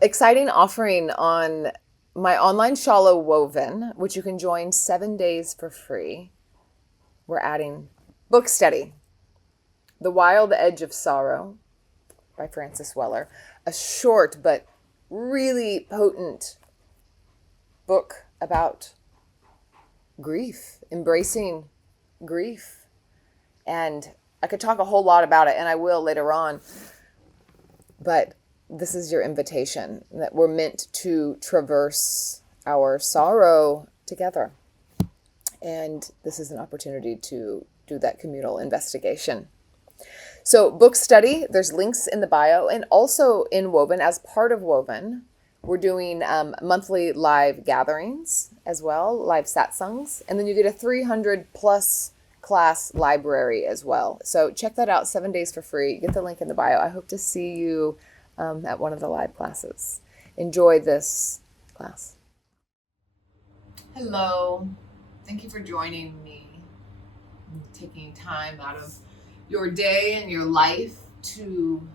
exciting offering on my online Shala Woven, which you can join 7 days for free. We're adding book study, The Wild Edge of Sorrow by Francis Weller, a short but really potent book about grief, embracing grief. And I could talk a whole lot about it, and I will later on. But this is your invitation that we're meant to traverse our sorrow together. And this is an opportunity to do that communal investigation. So, book study, there's links in the bio, and also in Woven, as part of Woven, we're doing monthly live gatherings as well, live satsangs. And then you get a 300 plus class library as well. So check that out, 7 days for free. Get the link in the bio. I hope to see you at one of the live classes. Enjoy this class. Hello. Thank you for joining me, taking time out of your day and your life to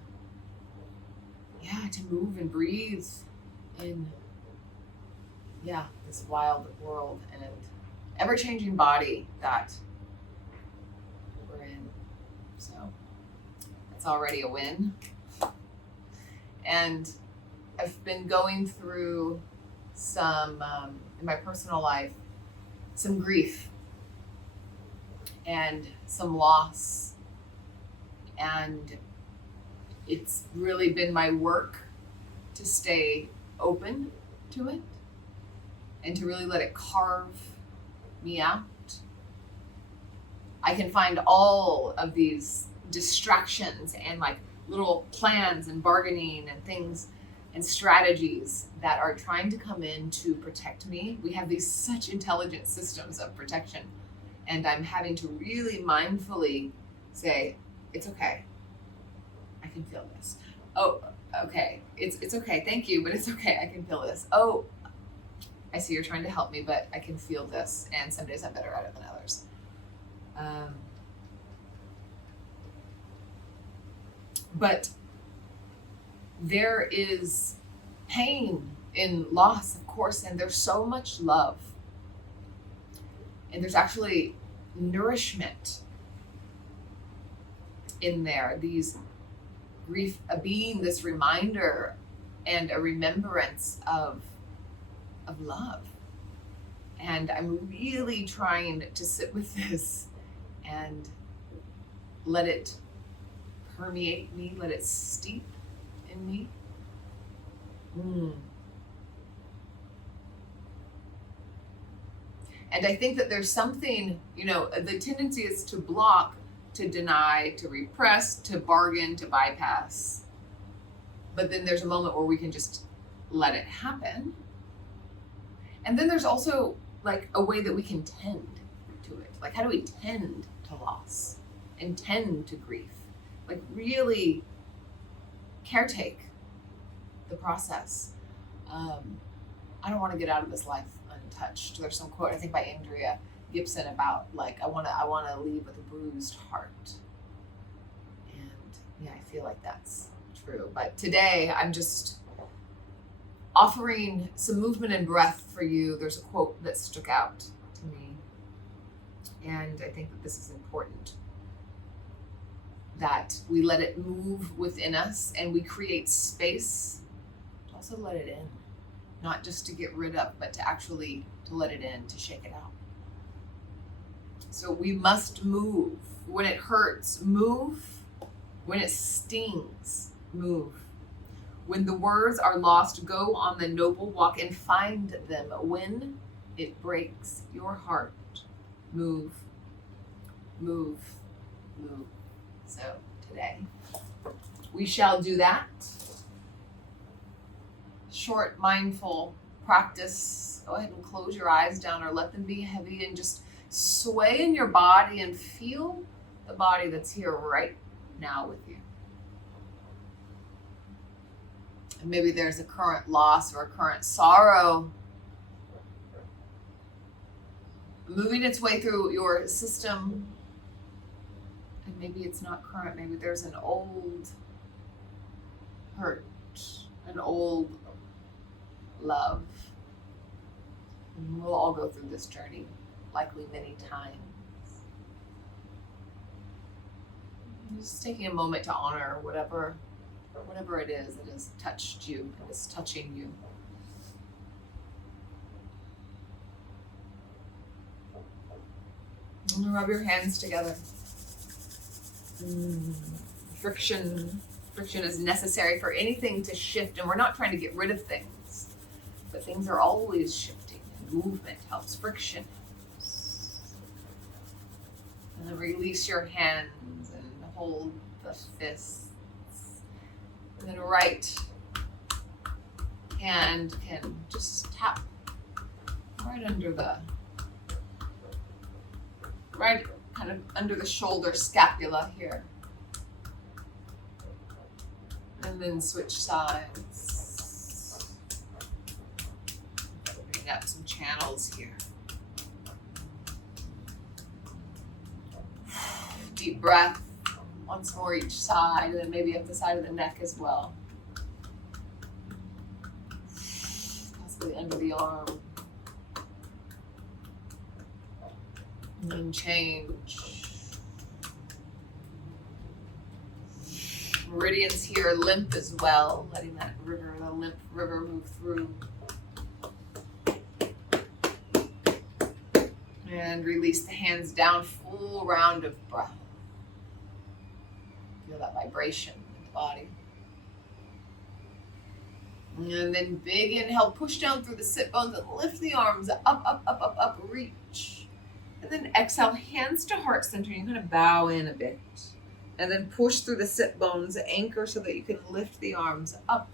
move and breathe in this wild world and ever-changing body that we're in. So that's already a win. And I've been going through some in my personal life, some grief and some loss, and it's really been my work to stay open to it and to really let it carve me out. I can find all of these distractions and like little plans and bargaining and things and strategies that are trying to come in to protect me. We have these such intelligent systems of protection, and I'm having to really mindfully say, it's okay. I can feel this. Oh, okay. It's okay. Thank you, but it's okay. I can feel this. Oh, I see you're trying to help me, but I can feel this. And some days I'm better at it than others. But there is pain in loss, of course, and there's so much love. And there's actually nourishment in there. These grief being this reminder and a remembrance of love. And I'm really trying to sit with this and let it permeate me, let it steep in me. And I think that there's something, the tendency is to block, to deny, to repress, to bargain, to bypass. But then there's a moment where we can just let it happen. And then there's also like a way that we can tend to it. Like, how do we tend to loss and tend to grief? Like, really caretake the process. I don't want to get out of this life untouched. There's some quote, I think by Andrea Gibson, about like, I want to leave with a bruised heart. And I feel like that's true. But today I'm just offering some movement and breath for you. There's a quote that stuck out to me, and I think that this is important, that we let it move within us and we create space to also let it in, not just to get rid of, but to actually to let it in, to shake it out. So we must move. When it hurts, move. When it stings, move. When the words are lost, go on the noble walk and find them. When it breaks your heart, move, move, move. So today, we shall do that. Short, mindful practice. Go ahead and close your eyes down or let them be heavy and just sway in your body and feel the body that's here right now with you. And maybe there's a current loss or a current sorrow moving its way through your system. And maybe it's not current. Maybe there's an old hurt, an old love. And we'll all go through this journey, likely many times. Just taking a moment to honor whatever it is that has touched you, that is touching you. And rub your hands together. Friction is necessary for anything to shift, and we're not trying to get rid of things, but things are always shifting, and movement helps, friction helps. And then release your hands and hold the fists. And then right hand can just tap right kind of under the shoulder scapula here. And then switch sides. Bring up some channels here. Deep breath. Once more each side, and then maybe up the side of the neck as well. Possibly under the arm. And then change. Meridians here limp as well, letting that the limp river move through. And release the hands down, full round of breath. Feel that vibration in the body. And then big inhale, push down through the sit bones and lift the arms up, reach. And then exhale, hands to heart center. You're going to bow in a bit. And then push through the sit bones, anchor so that you can lift the arms up.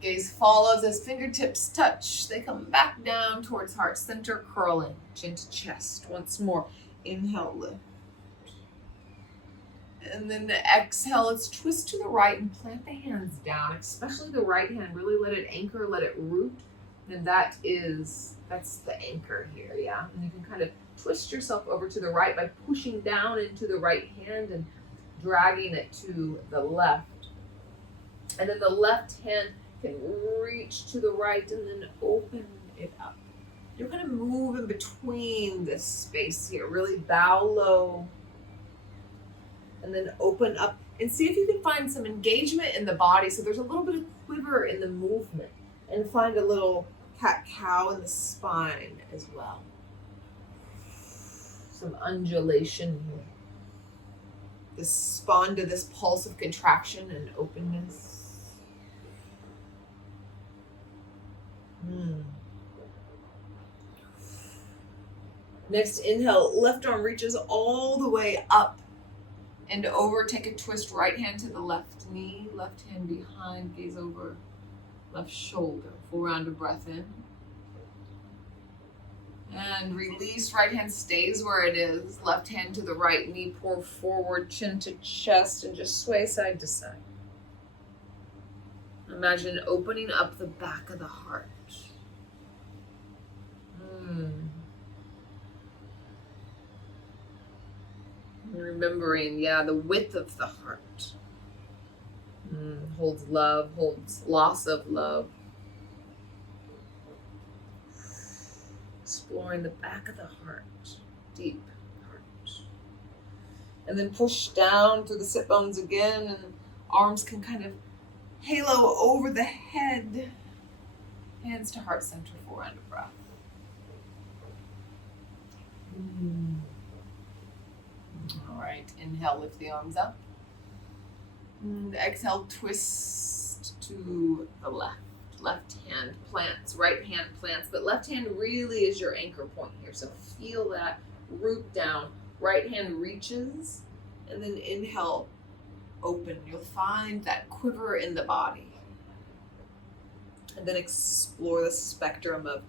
Gaze follows as fingertips touch. They come back down towards heart center, curling, chin to chest. Once more, inhale, lift. And then exhale, let's twist to the right and plant the hands down, especially the right hand. Really let it anchor, let it root. And that's the anchor here, yeah? And you can kind of twist yourself over to the right by pushing down into the right hand and dragging it to the left. And then the left hand can reach to the right and then open it up. You're going to move in between this space here. Really bow low. And then open up and see if you can find some engagement in the body. So there's a little bit of quiver in the movement, and find a little cat-cow in the spine as well. Some undulation here. Respond to this pulse of contraction and openness. Next inhale, left arm reaches all the way up and over. Take a twist, right hand to the left knee, left hand behind, gaze over left shoulder. Full round of breath in. And release, right hand stays where it is. Left hand to the right knee, pour forward, chin to chest, and just sway side to side. Imagine opening up the back of the heart. Remembering, the width of the heart. Holds love, holds loss of love. Exploring the back of the heart, deep heart. And then push down through the sit bones again, and arms can kind of halo over the head. Hands to heart center, full round of breath. All right, inhale, lift the arms up. And exhale, twist to the left. Left hand plants, right hand plants, but left hand really is your anchor point here. So feel that root down. Right hand reaches, and then inhale, open. You'll find that quiver in the body. And then explore the spectrum of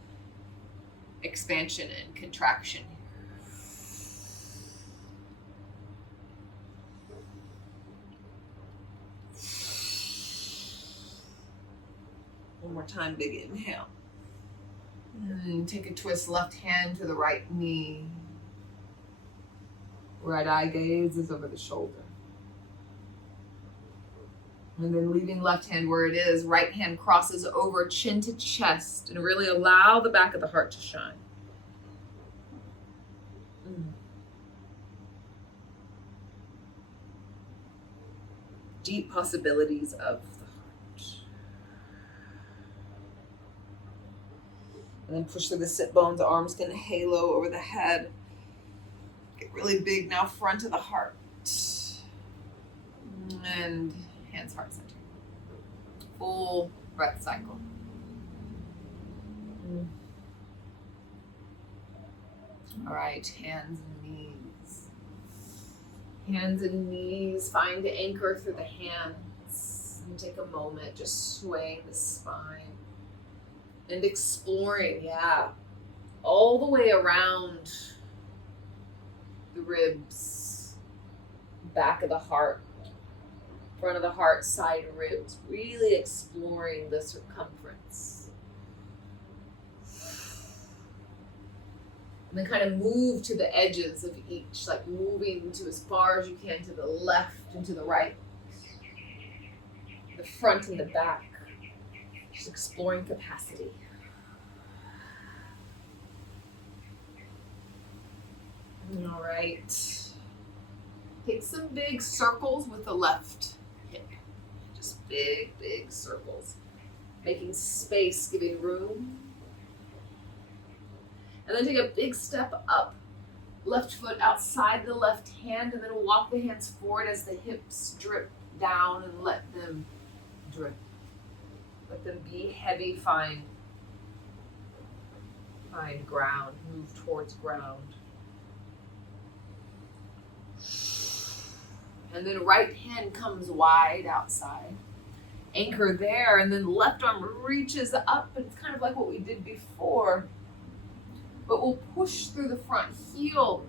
expansion and contraction here. One more time, big inhale. And take a twist, left hand to the right knee. Right eye gaze is over the shoulder. And then leaving left hand where it is, right hand crosses over chin to chest, and really allow the back of the heart to shine. Deep possibilities of the heart. And then push through the sit bones, arms can halo over the head. Get really big now, front of the heart. And hands, heart center. Full breath cycle. All right, hands and knees. Hands and knees, find the anchor through the hands. And take a moment, just swaying the spine. And exploring, all the way around the ribs, back of the heart, front of the heart, side ribs, really exploring the circumference. And then kind of move to the edges of each, like moving to as far as you can to the left and to the right, the front and the back, just exploring capacity. All right. Take some big circles with the left hip. Just big, big circles. Making space, giving room. And then take a big step up. Left foot outside the left hand, and then walk the hands forward as the hips drip down and let them drip. Let them be heavy, find ground, move towards ground. And then right hand comes wide outside. Anchor there, and then left arm reaches up. And it's kind of like what we did before. But we'll push through the front heel,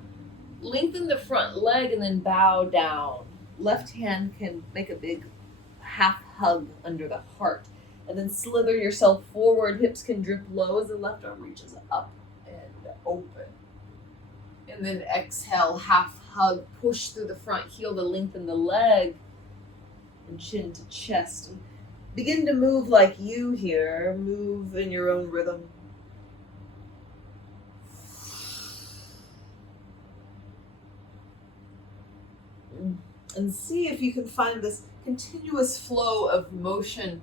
lengthen the front leg, and then bow down. Left hand can make a big half hug under the heart. And then slither yourself forward. Hips can drip low as the left arm reaches up and open. And then exhale, half hug, push through the front heel to lengthen the leg and chin to chest. And begin to move like you here. Move in your own rhythm. And see if you can find this continuous flow of motion,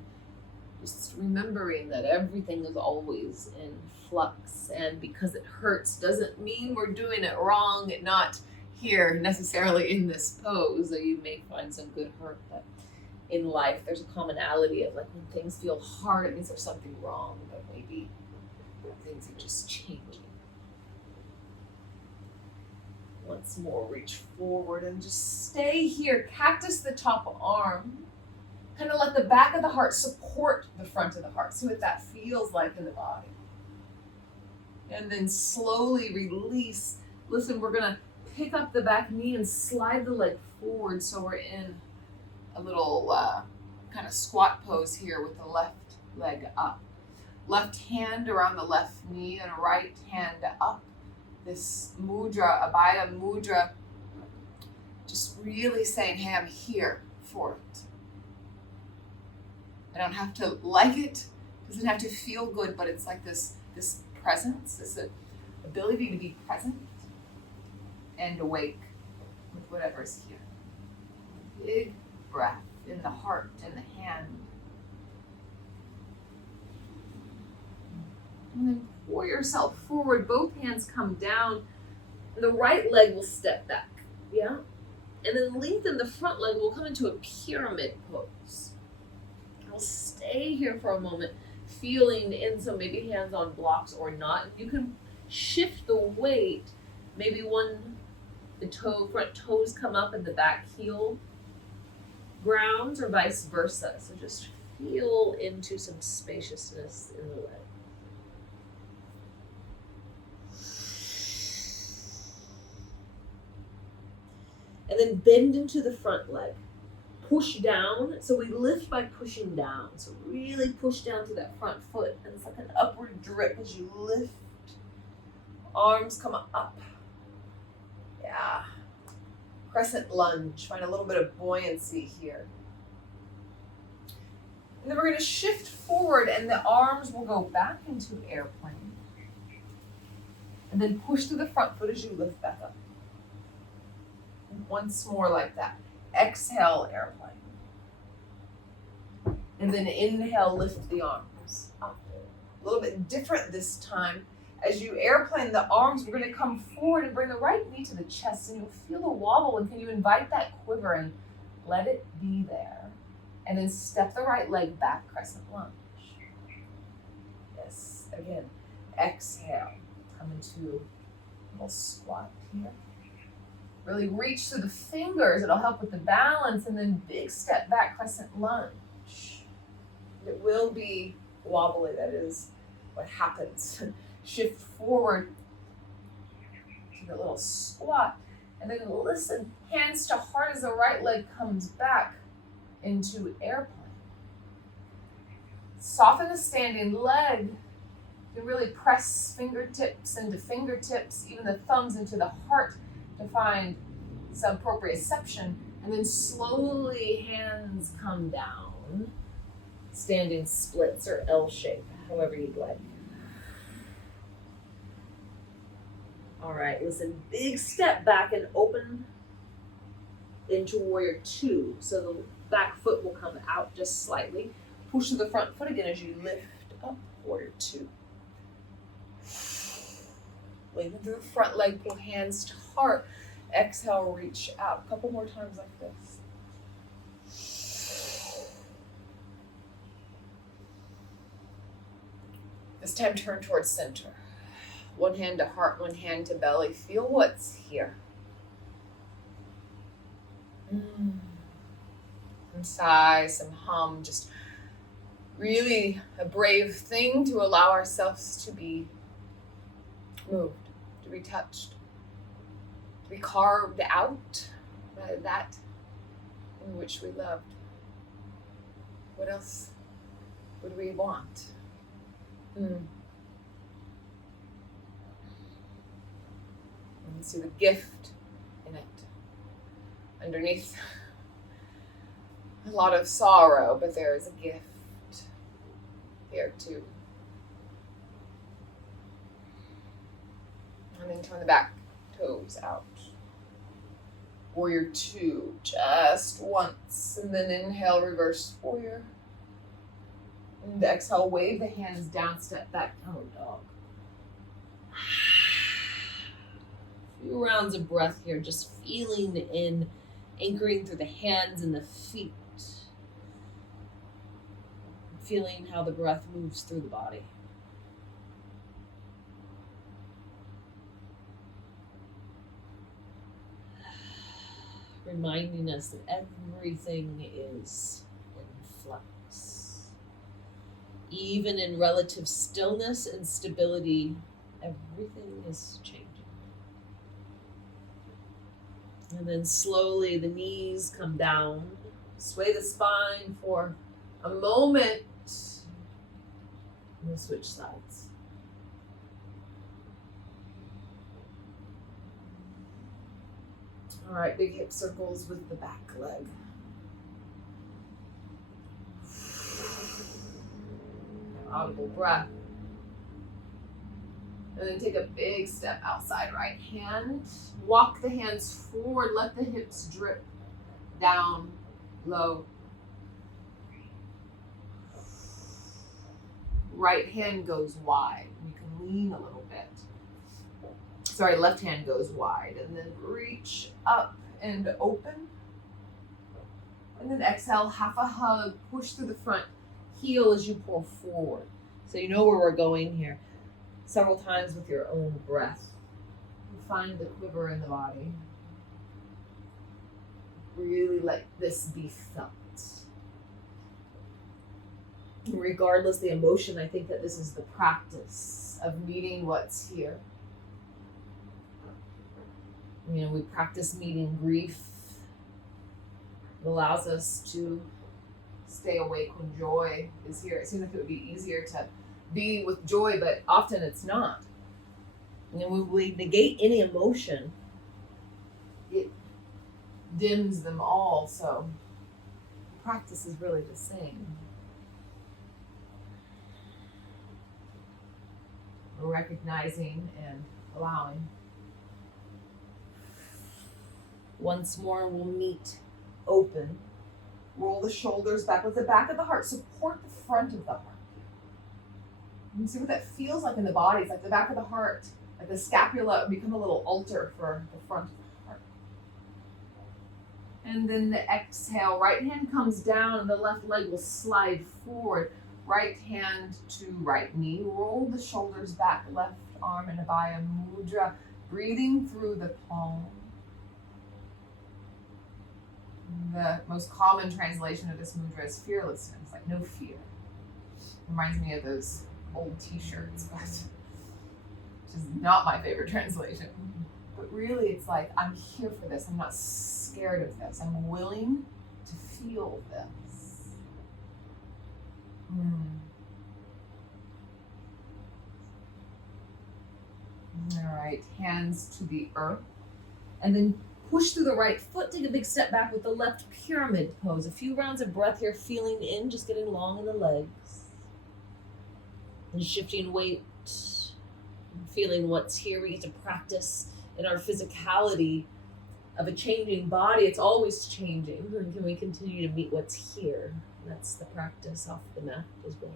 just remembering that everything is always in flux, and because it hurts doesn't mean we're doing it wrong, not here necessarily in this pose, though you may find some good hurt, but in life there's a commonality of like when things feel hard, it means there's something wrong, but maybe things are just changing. Once more, reach forward and just stay here. Cactus the top arm. Kind of let the back of the heart support the front of the heart. See what that feels like in the body. And then slowly release. Listen, we're going to pick up the back knee and slide the leg forward. So we're in a little kind of squat pose here with the left leg up. Left hand around the left knee and right hand up. This mudra, Abhaya mudra, just really saying, hey, I'm here for it. I don't have to like it, doesn't have to feel good, but it's like this presence, this ability to be present and awake with whatever's here. Big breath in the heart and the hand. And then pour yourself forward. Both hands come down. And the right leg will step back. Yeah? And then lengthen the front leg. We'll come into a pyramid pose. I'll stay here for a moment, feeling in, so maybe hands on blocks or not. You can shift the weight. Maybe front toes come up and the back heel grounds, or vice versa. So just feel into some spaciousness in the leg. And then bend into the front leg. Push down. So we lift by pushing down. So really push down to that front foot. And it's like an upward drip as you lift. Arms come up. Yeah. Crescent lunge. Find a little bit of buoyancy here. And then we're going to shift forward and the arms will go back into airplane. And then push through the front foot as you lift back up. Once more like that. Exhale, airplane. And then inhale, lift the arms up. A little bit different this time. As you airplane the arms, we're going to come forward and bring the right knee to the chest, and you'll feel the wobble. And can you invite that quiver and let it be there? And then step the right leg back, crescent lunge. Yes, again, exhale. Come into a little squat here. Really reach through the fingers. It'll help with the balance. And then big step back, crescent lunge. It will be wobbly. That is what happens. Shift forward to the little squat. And then listen, hands to heart as the right leg comes back into airplane. Soften the standing leg. You can really press fingertips into fingertips, even the thumbs into the heart to find some proprioception. And then slowly hands come down. Standing splits or L shape, however you'd like. All right, listen, big step back and open into warrior two. So the back foot will come out just slightly. Push to the front foot again as you lift up, warrior two. Lengthen through the front leg, pull hands to heart. Exhale, reach out. A couple more times like this. This time turn towards center. One hand to heart, one hand to belly. Feel what's here. Some sigh, some hum. Just really a brave thing to allow ourselves to be moved, to be touched, to be carved out by that in which we loved. What else would we want? And see the gift in it. Underneath a lot of sorrow, but there is a gift here too. And then turn the back toes out. Warrior two, just once. And then inhale, reverse warrior. And exhale, wave the hands down, step back, downward dog. A few rounds of breath here, just feeling in, anchoring through the hands and the feet. Feeling how the breath moves through the body. Reminding us that everything is in flux. Even in relative stillness and stability, everything is changing. And then slowly the knees come down. Sway the spine for a moment. And we'll switch sides. All right, big hip circles with the back leg. Audible breath. And then take a big step outside right hand. Walk the hands forward. Let the hips drip down low. Right hand goes wide. You can lean a little bit. Sorry, left hand goes wide. And then reach up and open. And then exhale, half a hug. Push through the front heel as you pull forward. So you know where we're going here. Several times with your own breath. Find the quiver in the body. Really let this be felt. Regardless the emotion, I think that this is the practice of meeting what's here. You know, we practice meeting grief. It allows us to stay awake when joy is here. It seems like it would be easier to be with joy, but often it's not. And when we negate any emotion, it dims them all. So practice is really the same. recognizing and allowing. Once more, we'll meet open. Roll the shoulders back. Let the back of the heart support the front of the heart. You can see what that feels like in the body. It's like the back of the heart, like the scapula become a little altar for the front of the heart. And then the exhale, right hand comes down and the left leg will slide forward. Right hand to right knee. Roll the shoulders back, left arm in Abhaya Mudra. Breathing through the palm. The most common translation of this mudra is fearlessness, like no fear. Reminds me of those old t-shirts, but which is not my favorite translation. But really it's like, I'm here for this. I'm not scared of this. I'm willing to feel this. All right, hands to the earth. And then push through the right foot, take a big step back with the left pyramid pose. A few rounds of breath here, feeling in, just getting long in the legs. And shifting weight, feeling what's here. We get to practice in our physicality of a changing body. It's always changing. And can we continue to meet what's here? That's the practice off the mat as well.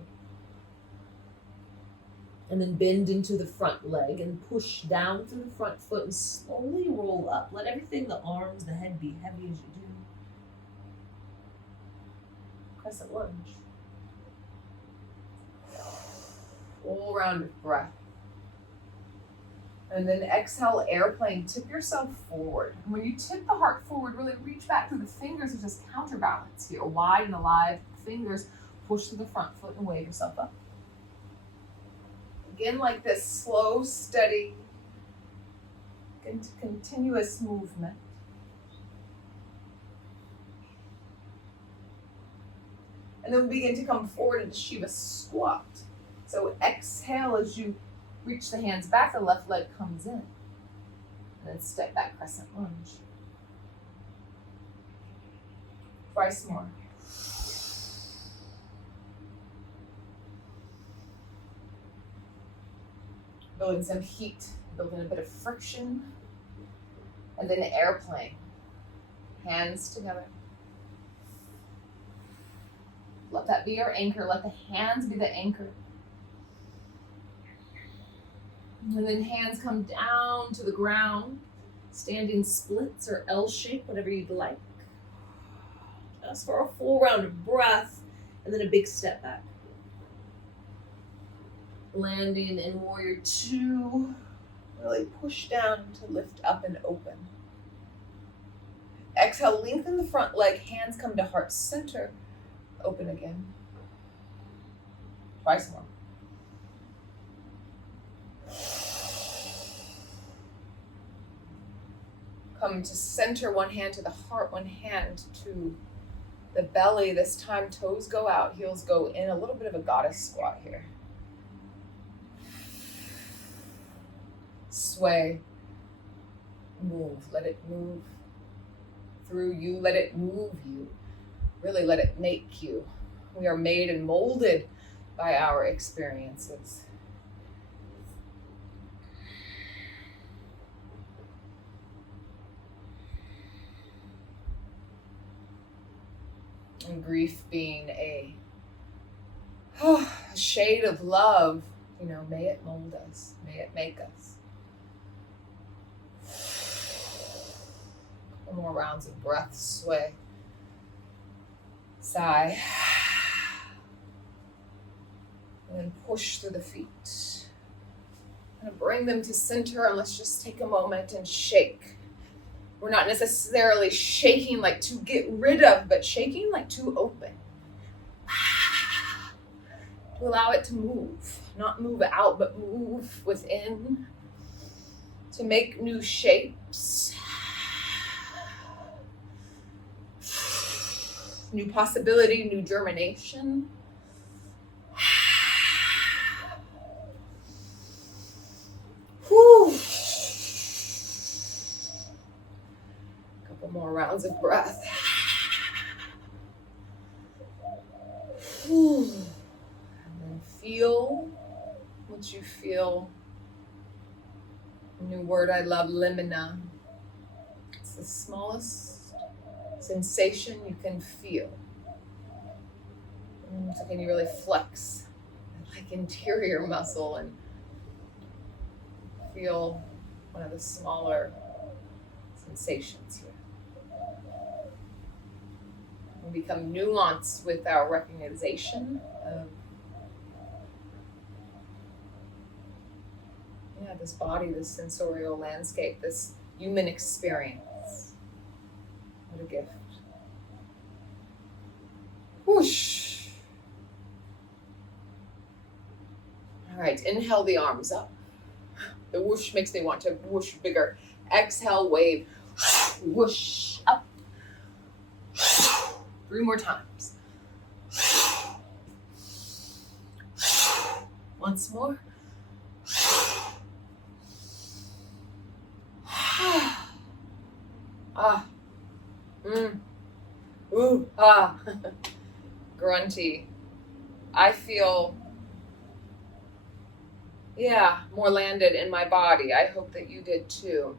And then bend into the front leg and push down through the front foot and slowly roll up. Let everything, the arms, the head be heavy as you do. Crescent lunge. Full round of breath. And then exhale, airplane, tip yourself forward. And when you tip the heart forward, really reach back through the fingers as just counterbalance here. Wide and alive fingers, push to the front foot and wave yourself up. Again, like this slow, steady, continuous movement. And then we begin to come forward into Shiva squat. So exhale as you reach the hands back, the left leg comes in. And then step back, crescent lunge. Twice more. Building some heat, building a bit of friction. And then airplane. Hands together. Let that be your anchor. Let the hands be the anchor. And then hands come down to the ground. Standing splits or L shape, whatever you'd like. Just for a full round of breath. And then a big step back. Landing in warrior two. Really push down to lift up and open. Exhale, lengthen the front leg. Hands come to heart center. Open again. Twice more. Come to center, one hand to the heart, one hand to the belly. This time toes go out, heels go in. A little bit of a goddess squat here. Sway. Move. Let it move through you. Let it move you. Really let it make you. We are made and molded by our experiences. And grief being a shade of love, may it mold us, may it make us. Couple more rounds of breath, sway. Sigh. And then push through the feet. And bring them to center, and let's just take a moment and shake. We're not necessarily shaking like to get rid of, but shaking like to open. To allow it to move. Not move out, but move within. To make new shapes. New possibility, new germination. Whew. Couple more rounds of breath. Whew. And then feel Once you feel a new word I love, limina. It's the smallest sensation you can feel. So can you really flex like interior muscle and feel one of the smaller sensations here. And become nuanced with our recognition of this body, this sensorial landscape, this human experience. What a gift. Whoosh. All right, inhale the arms up. The whoosh makes me want to whoosh bigger. Exhale, wave. Whoosh up. 3 more times. Once more. Ah. Ooh. Ah. Grunty. I feel, more landed in my body. I hope that you did too.